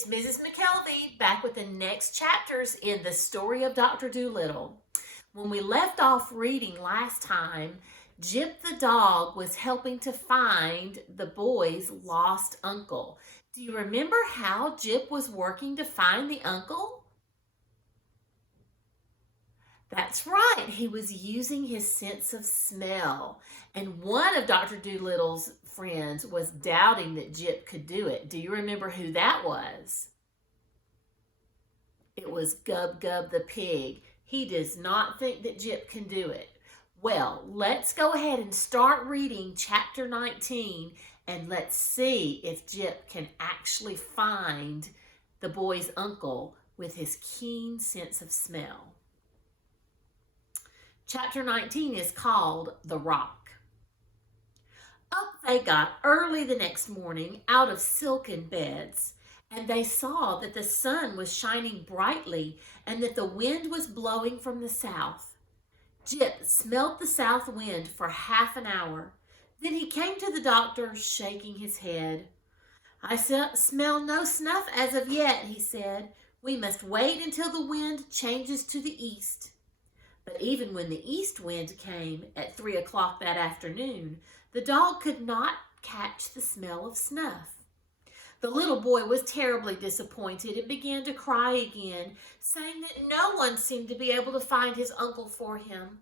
It's Mrs. McKelvy back with the next chapters in the Story of Dr. Dolittle. When we left off reading last time, Jip the dog was helping to find the boy's lost uncle. Do you remember how Jip was working to find the uncle? That's right, he was using his sense of smell. And one of Dr. Dolittle's friends was doubting that Jip could do it. Do you remember who that was? It was Gub Gub the pig. He does not think that Jip can do it. Well, let's go ahead and start reading chapter 19 and let's see if Jip can actually find the boy's uncle with his keen sense of smell. Chapter 19 is called The Rock. Up they got early the next morning out of silken beds, and they saw that the sun was shining brightly and that the wind was blowing from the south. Jip smelt the south wind for half an hour. Then he came to the doctor, shaking his head. "I smell no snuff as of yet," he said. "We must wait until the wind changes to the east." But even when the east wind came at 3 o'clock that afternoon, the dog could not catch the smell of snuff. The little boy was terribly disappointed and began to cry again, saying that no one seemed to be able to find his uncle for him.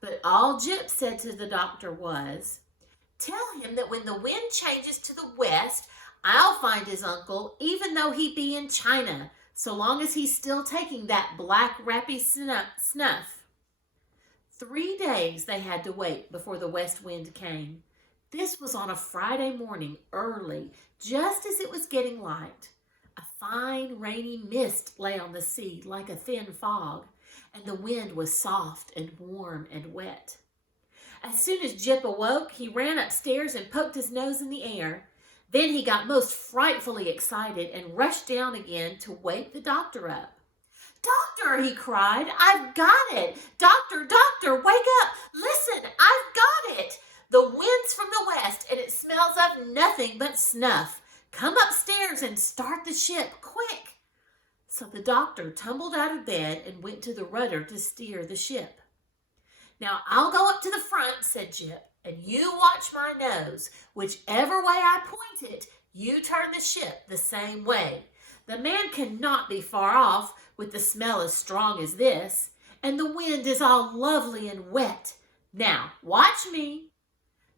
But all Jip said to the doctor was, "Tell him that when the wind changes to the west, I'll find his uncle, even though he be in China, so long as he's still taking that black rappy snuff." 3 days they had to wait before the west wind came. This was on a Friday morning early, just as it was getting light. A fine rainy mist lay on the sea like a thin fog, and the wind was soft and warm and wet. As soon as Jip awoke, he ran upstairs and poked his nose in the air. Then he got most frightfully excited and rushed down again to wake the doctor up. "Doctor," he cried, "I've got it! Doctor, doctor, wake up! Listen, I've got it! The wind's from the west and it smells of nothing but snuff. Come upstairs and start the ship, quick!" So the doctor tumbled out of bed and went to the rudder to steer the ship. "Now I'll go up to the front," said Jip, "and you watch my nose. Whichever way I point it, you turn the ship the same way. The man cannot be far off with the smell as strong as this, and the wind is all lovely and wet. Now, watch me."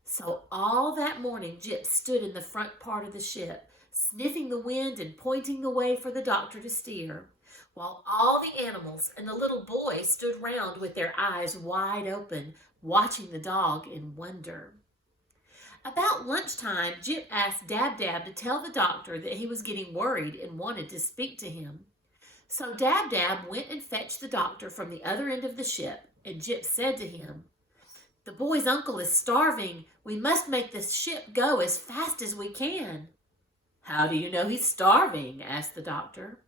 So all that morning Jip stood in the front part of the ship, sniffing the wind and pointing the way for the doctor to steer, while all the animals and the little boy stood round with their eyes wide open, watching the dog in wonder. About lunchtime, Jip asked Dab Dab to tell the doctor that he was getting worried and wanted to speak to him. So Dab Dab went and fetched the doctor from the other end of the ship, and Jip said to him, "The boy's uncle is starving. We must make the ship go as fast as we can." "How do you know he's starving?" asked the doctor.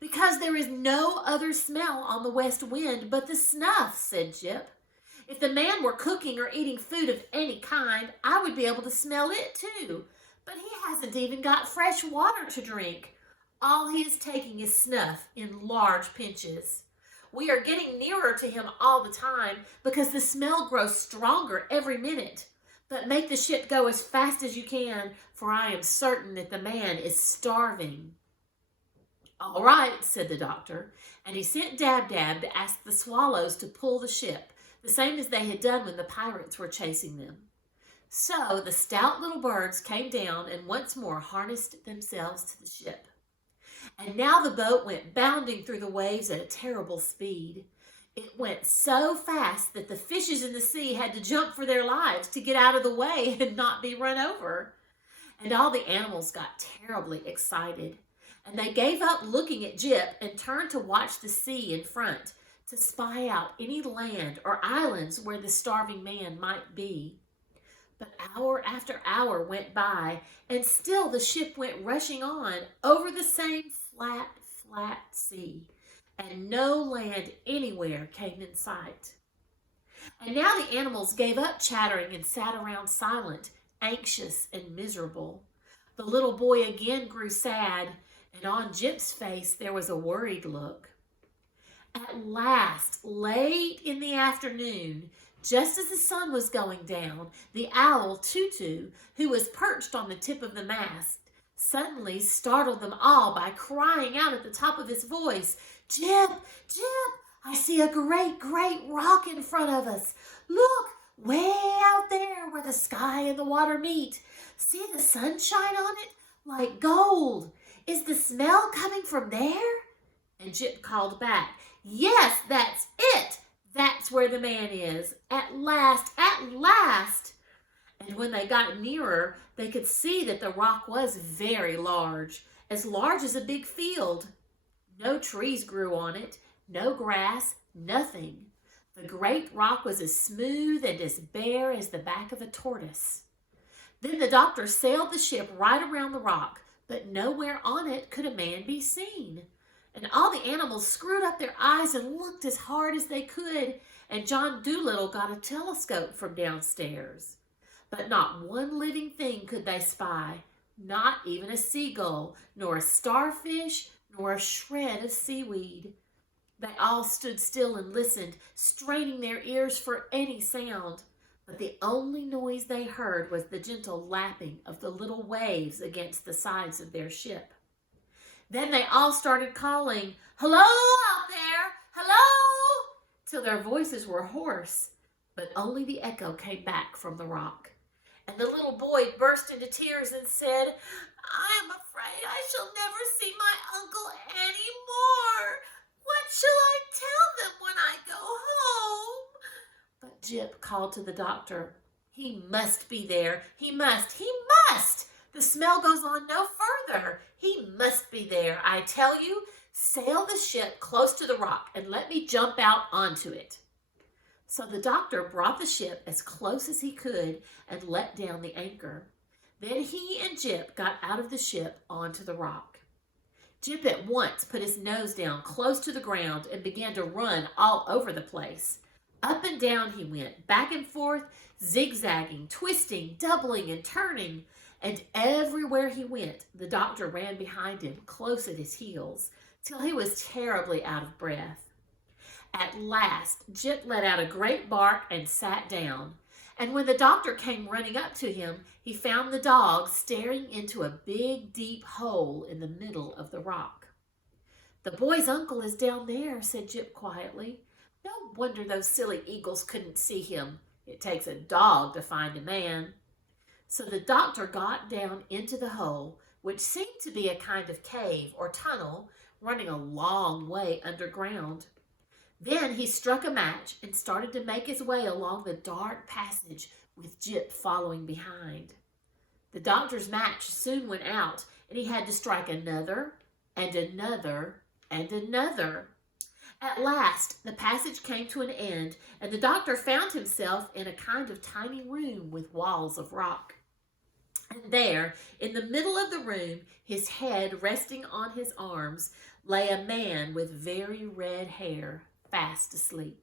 "Because there is no other smell on the west wind but the snuff," said Jip. "If the man were cooking or eating food of any kind, I would be able to smell it too. But he hasn't even got fresh water to drink. All he is taking is snuff in large pinches. We are getting nearer to him all the time because the smell grows stronger every minute. But make the ship go as fast as you can, for I am certain that the man is starving." "All right," said the doctor, and he sent Dab Dab to ask the swallows to pull the ship, the same as they had done when the pirates were chasing them. So the stout little birds came down and once more harnessed themselves to the ship. And now the boat went bounding through the waves at a terrible speed. It went so fast that the fishes in the sea had to jump for their lives to get out of the way and not be run over. And all the animals got terribly excited, and they gave up looking at Jip and turned to watch the sea in front, to spy out any land or islands where the starving man might be. But hour after hour went by, and still the ship went rushing on over the same flat sea, and no land anywhere came in sight. And now the animals gave up chattering and sat around silent, anxious and miserable. The little boy again grew sad, and on Jip's face there was a worried look. At last, late in the afternoon, just as the sun was going down, the owl Tutu, who was perched on the tip of the mast, suddenly startled them all by crying out at the top of his voice, "Jip, Jip, I see a great, great rock in front of us. Look, way out there where the sky and the water meet. See the sunshine on it? Like gold. Is the smell coming from there?" And Jip called back, "Yes, that's it. That's where the man is. At last, at last." And when they got nearer, they could see that the rock was very large as a big field. No trees grew on it, no grass, nothing. The great rock was as smooth and as bare as the back of a tortoise. Then the doctor sailed the ship right around the rock, but nowhere on it could a man be seen. And all the animals screwed up their eyes and looked as hard as they could, and John Dolittle got a telescope from downstairs. But not one living thing could they spy, not even a seagull, nor a starfish, nor a shred of seaweed. They all stood still and listened, straining their ears for any sound. But the only noise they heard was the gentle lapping of the little waves against the sides of their ship. Then they all started calling, "Hello out there! Hello!" till their voices were hoarse, but only the echo came back from the rock. And the little boy burst into tears and said, "I am afraid I shall never see my uncle any more. What shall I tell them when I go home?" But Jip called to the doctor, "He must be there. He must. The smell goes on no further. He must be there. I tell you, sail the ship close to the rock and let me jump out onto it." So the doctor brought the ship as close as he could and let down the anchor. Then he and Jip got out of the ship onto the rock. Jip at once put his nose down close to the ground and began to run all over the place. Up and down he went, back and forth, zigzagging, twisting, doubling, and turning. And everywhere he went, the doctor ran behind him, close at his heels, till he was terribly out of breath. At last, Jip let out a great bark and sat down. And when the doctor came running up to him, he found the dog staring into a big, deep hole in the middle of the rock. "The boy's uncle is down there," said Jip quietly. "No wonder those silly eagles couldn't see him. It takes a dog to find a man." So the doctor got down into the hole, which seemed to be a kind of cave or tunnel running a long way underground. Then he struck a match and started to make his way along the dark passage with Jip following behind. The doctor's match soon went out, and he had to strike another and another and another. At last, the passage came to an end, and the doctor found himself in a kind of tiny room with walls of rock. And there, in the middle of the room, his head resting on his arms, lay a man with very red hair, fast asleep.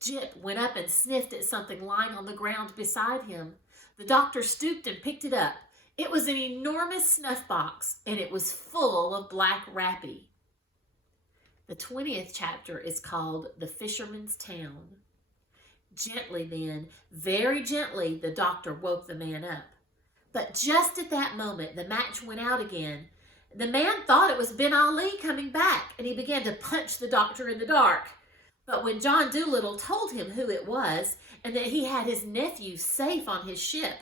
Jip went up and sniffed at something lying on the ground beside him. The doctor stooped and picked it up. It was an enormous snuff box, and it was full of black rappy. The 20th chapter is called The Fisherman's Town. Gently then, very gently, the doctor woke the man up. But just at that moment, the match went out again. The man thought it was Ben Ali coming back, and he began to punch the doctor in the dark. But when John Dolittle told him who it was, and that he had his nephew safe on his ship,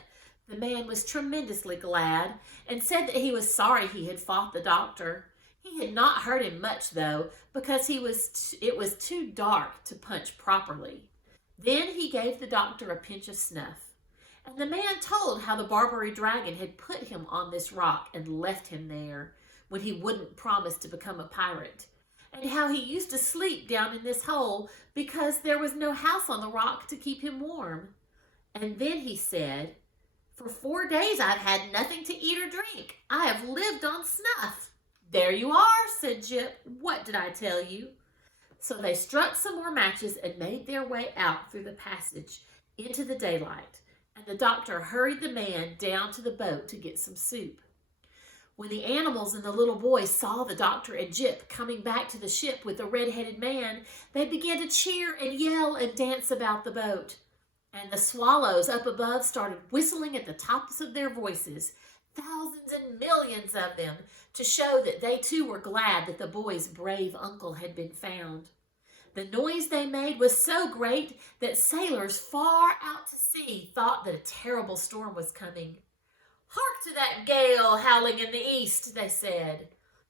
the man was tremendously glad, and said that he was sorry he had fought the doctor. He had not hurt him much, though, because it was too dark to punch properly. Then he gave the doctor a pinch of snuff. And the man told how the Barbary dragon had put him on this rock and left him there when he wouldn't promise to become a pirate, and how he used to sleep down in this hole because there was no house on the rock to keep him warm. And then he said, "For 4 days I've had nothing to eat or drink. I have lived on snuff." "There you are," said Jip. "What did I tell you?" So they struck some more matches and made their way out through the passage into the daylight, and the doctor hurried the man down to the boat to get some soup. When the animals and the little boy saw the doctor and Jip coming back to the ship with the red-headed man, they began to cheer and yell and dance about the boat. And the swallows up above started whistling at the tops of their voices, thousands and millions of them, to show that they too were glad that the boy's brave uncle had been found. The noise they made was so great that sailors far out to sea thought that a terrible storm was coming. "Hark to that gale howling in the east," they said.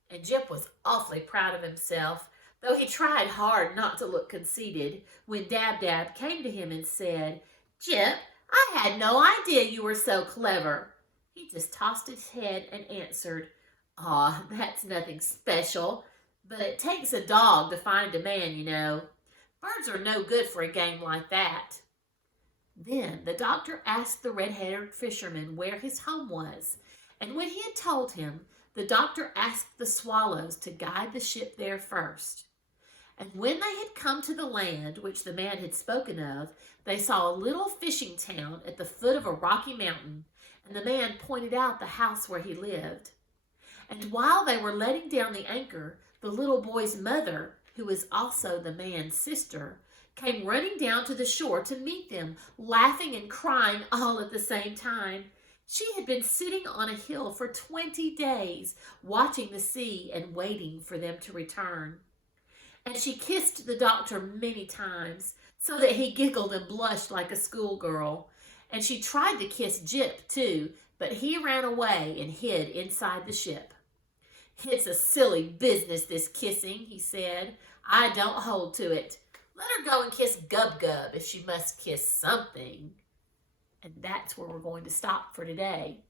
And Jip was awfully proud of himself, though he tried hard not to look conceited, when Dab-Dab came to him and said, "Jip, I had no idea you were so clever." He just tossed his head and answered, "Aw, that's nothing special, but it takes a dog to find a man, you know. Birds are no good for a game like that." Then the doctor asked the red-haired fisherman where his home was, and when he had told him, the doctor asked the swallows to guide the ship there first. And when they had come to the land which the man had spoken of, they saw a little fishing town at the foot of a rocky mountain, and the man pointed out the house where he lived. And while they were letting down the anchor, the little boy's mother, who was also the man's sister, came running down to the shore to meet them, laughing and crying all at the same time. She had been sitting on a hill for 20 days, watching the sea and waiting for them to return. And she kissed the doctor many times, so that he giggled and blushed like a schoolgirl. And she tried to kiss Jip, too, but he ran away and hid inside the ship. "It's a silly business, this kissing," he said. "I don't hold to it. Let her go and kiss Gub-Gub if she must kiss something." And that's where we're going to stop for today.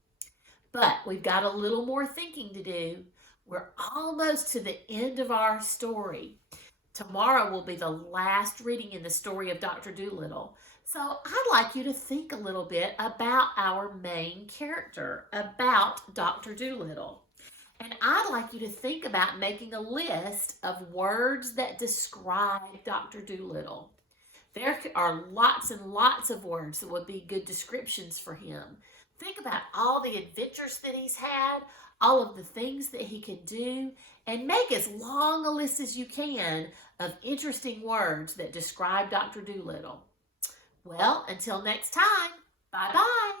But we've got a little more thinking to do. We're almost to the end of our story. Tomorrow will be the last reading in the story of Dr. Dolittle. So I'd like you to think a little bit about our main character, about Dr. Dolittle. And I'd like you to think about making a list of words that describe Dr. Dolittle. There are lots and lots of words that would be good descriptions for him. Think about all the adventures that he's had, all of the things that he can do, and make as long a list as you can of interesting words that describe Dr. Dolittle. Well, until next time, bye-bye.